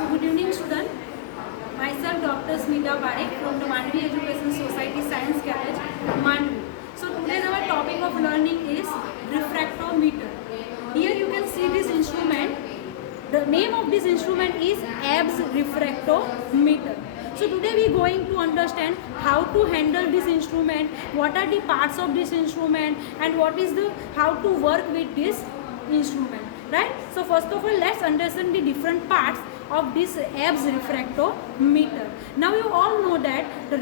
So good evening student. Myself Dr. Smita Parekh from the Mandvi Education Society Science College, Mandvi. So today our topic of learning is refractometer. Here you can see this instrument. The name of this instrument is Abbe's refractometer. So today we are going to understand how to handle this instrument, what are the parts of this instrument, and what is the how to work with this instrument. Right? So first of all, let's understand the different parts of this Abbe's refractometer. Now you all know that the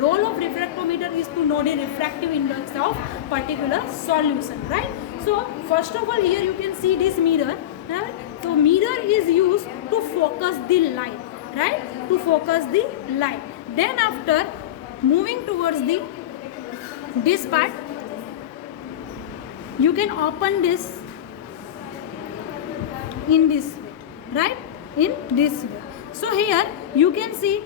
role of refractometer is to know the refractive index of particular solution, right? So first of all, here you can see this mirror. Right? So mirror is used to focus the light, right? To focus the light. Then after moving towards this part, you can open this in this way, right? In this way. So here you can see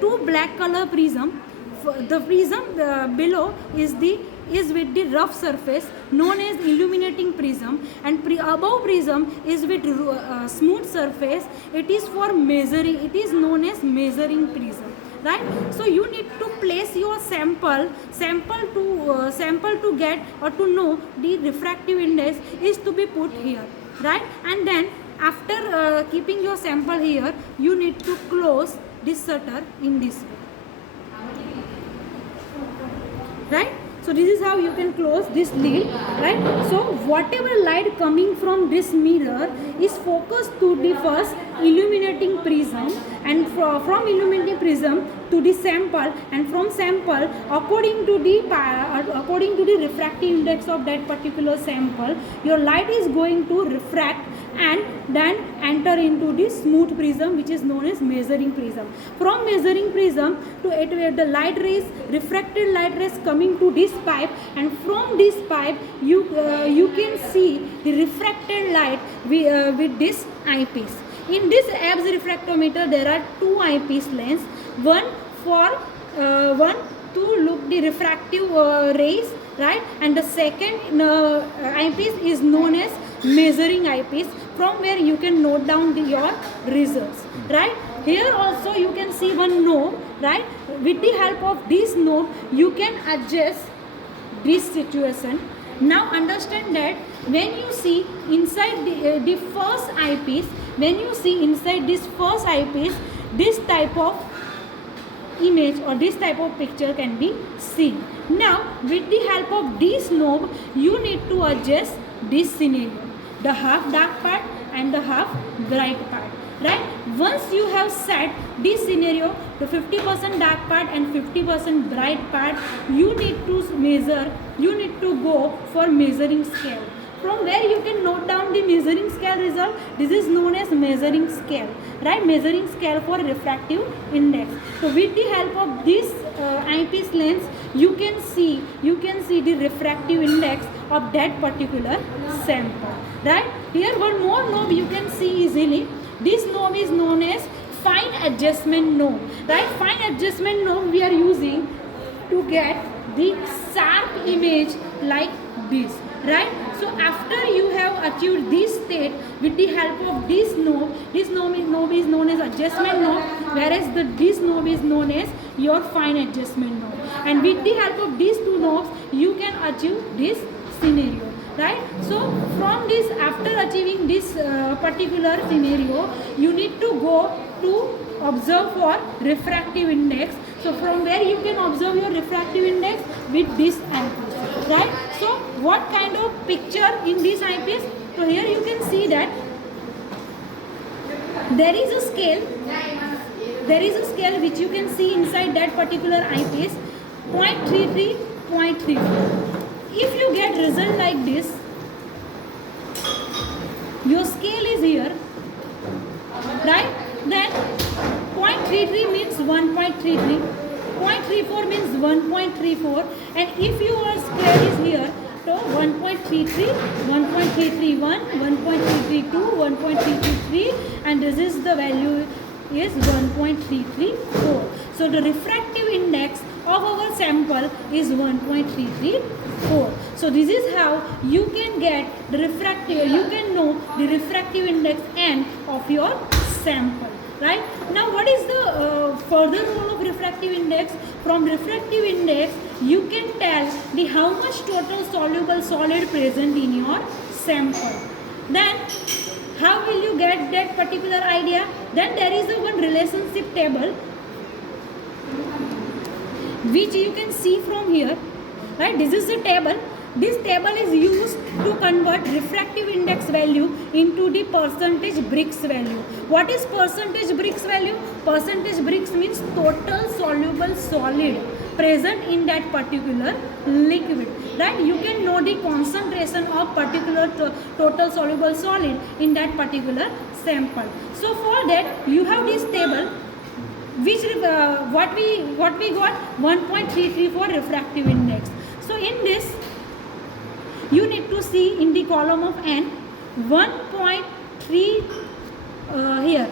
two black color prism. The prism below is with the rough surface known as illuminating prism, and above prism is with smooth surface. It is for measuring. It is known as measuring prism, right? So you need to place your sample to get or to know the refractive index is to be put here, right? And then after keeping your sample here, you need to close this shutter in this way, right? So this is how you can close this lid, right? So whatever light coming from this mirror is focused to the first illuminating prism, and from illuminating prism to the sample, and from sample according to the refractive index of that particular sample, your light is going to refract and then enter into this smooth prism, which is known as measuring prism. From measuring prism to it, where the light rays, refracted light rays coming to this pipe, and from this pipe you can see the refracted light with this eyepiece. In this Abbe's refractometer, there are two eyepiece lens. One to look the refractive rays, right? And the second eyepiece is known as measuring eyepiece, from where you can note down your results, right? Here also you can see one knob, right? With the help of this knob, you can adjust this situation. Now understand that when you see inside the first eyepiece, this type of image or this type of picture can be seen. Now with the help of this knob, you need to adjust this scenario, the half dark part and the half bright part, right? Once you have set this scenario, the 50% dark part and 50% bright part, you need to go for measuring scale, from where you can note down the measuring scale result. This is known as measuring scale, right? Measuring scale for refractive index. So with the help of this eyepiece lens, you can see the refractive index of that particular sample, right? Here one more knob you can see easily. This knob is known as fine adjustment knob, right? Fine adjustment knob we are using to get the sharp image like this, right? So after you have achieved this state with the help of this knob is known as adjustment knob, whereas this knob is known as your fine adjustment knob. And with the help of these two knobs, you can achieve this scenario, right? So from this, after achieving this particular scenario, you need to go to observe for refractive index. So from where you can observe your refractive index with this eyepiece, right? So what kind of picture in this eyepiece? So here you can see that there is a scale which you can see inside that particular eyepiece, 0.33, 0.34. If you get result like this, your scale is here, right? Then 0.33 means 1.33, 0.34 means 1.34, and if your scale is here, so 1.33, 1.331, 1.332, 1.323, and this is the value is 1.334. So the refractive index of our sample is 1.334. So this is how you can get the refractive, you can know the refractive index N of your sample. Right? Now what is the further role of refractive index? From refractive index you can tell the how much total soluble solid present in your sample. Then how will you get that particular idea? Then there is a one relationship table which you can see from here. Right? This is the table. This table is used to convert refractive index value into the percentage Brix value. What is percentage Brix value? Percentage Brix means total soluble solid present in that particular liquid. Right? You can know the concentration of particular total soluble solid in that particular sample. So for that you have this table which what we got 1.334 refractive index. So in this you need to see in the column of n 1.3 here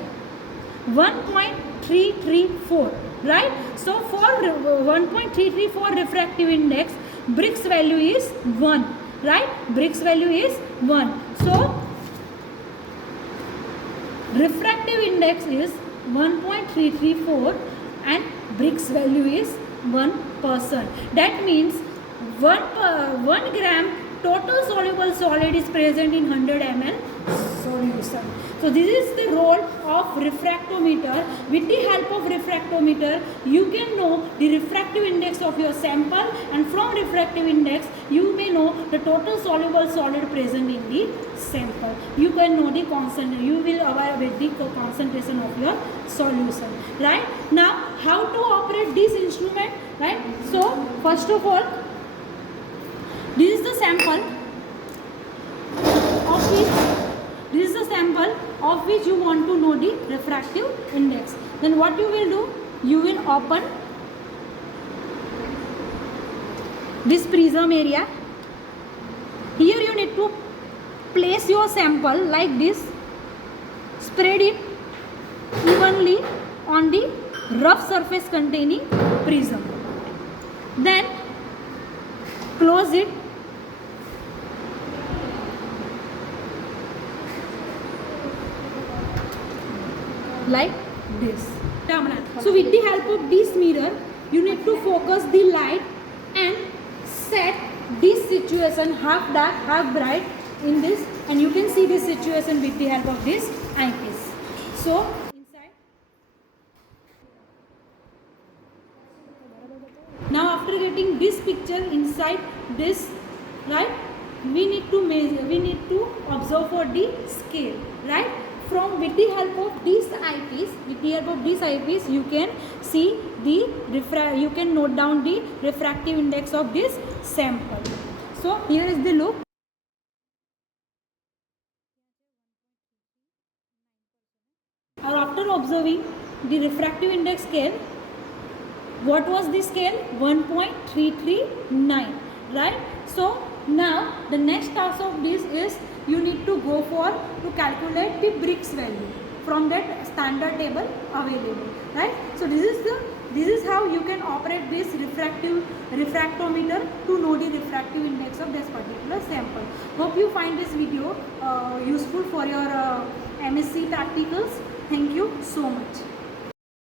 1.334, right? So for 1.334 refractive index, Brix value is 1, right? Brix value is 1. So refractive index is 1.334 and Brix value is 1%. That means 1 gram total soluble solid is present in 100 ml solution. So this is the role of refractometer. With the help of refractometer, you can know the refractive index of your sample, and from refractive index, you may know the total soluble solid present in the sample. You can know the concentration. You will aware with the concentration of your solution. Right? Now, how to operate this instrument? Right? So first of all, this is the sample of which you want to know the refractive index. Then what you will do? You will open this prism area. Here you need to place your sample like this. Spread it evenly on the rough surface containing prism. Then close it. Like this. So with the help of this mirror, you need to focus the light and set this situation half dark, half bright in this, and you can see this situation with the help of this eyepiece. So inside. Now after getting this picture inside this, right, we need to measure, we need to observe for the scale, right? With the help of this eyepiece, you can see the you can note down the refractive index of this sample. So here is the look. After observing the refractive index scale, what was the scale? 1.339, right? So now the next task of this is you need to go for to calculate the Brix value from that standard table available, right? So this is how you can operate this refractometer to know the refractive index of this particular sample. Hope you find this video useful for your MSc practicals. Thank you so much.